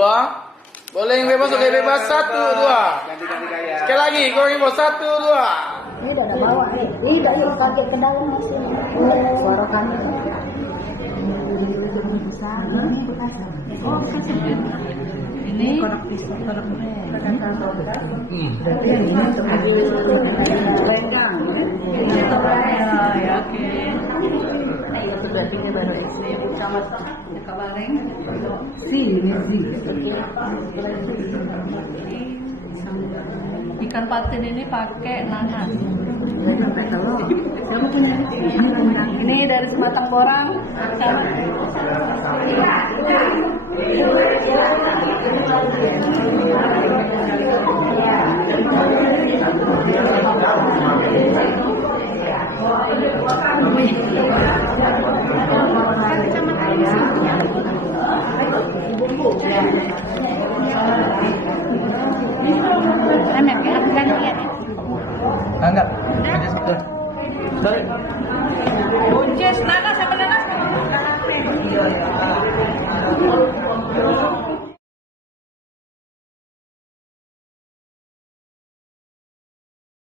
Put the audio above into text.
2. Boleh yang bebas, oke bebas. 1, 2. Sekali lagi, kau ibu 1, 2. Ini udah ada bawa nih. Ini udah yuk kaget ke dalam masih. Suara kami. Ini Berarti yang ini untuk lenggang. ya oke. Berarti ini baru isi. Camat Kabareng. Ini. Ikan patin ini pakai nanas. Sampai telur. Siapa punya? Ini dari Sematang Borang.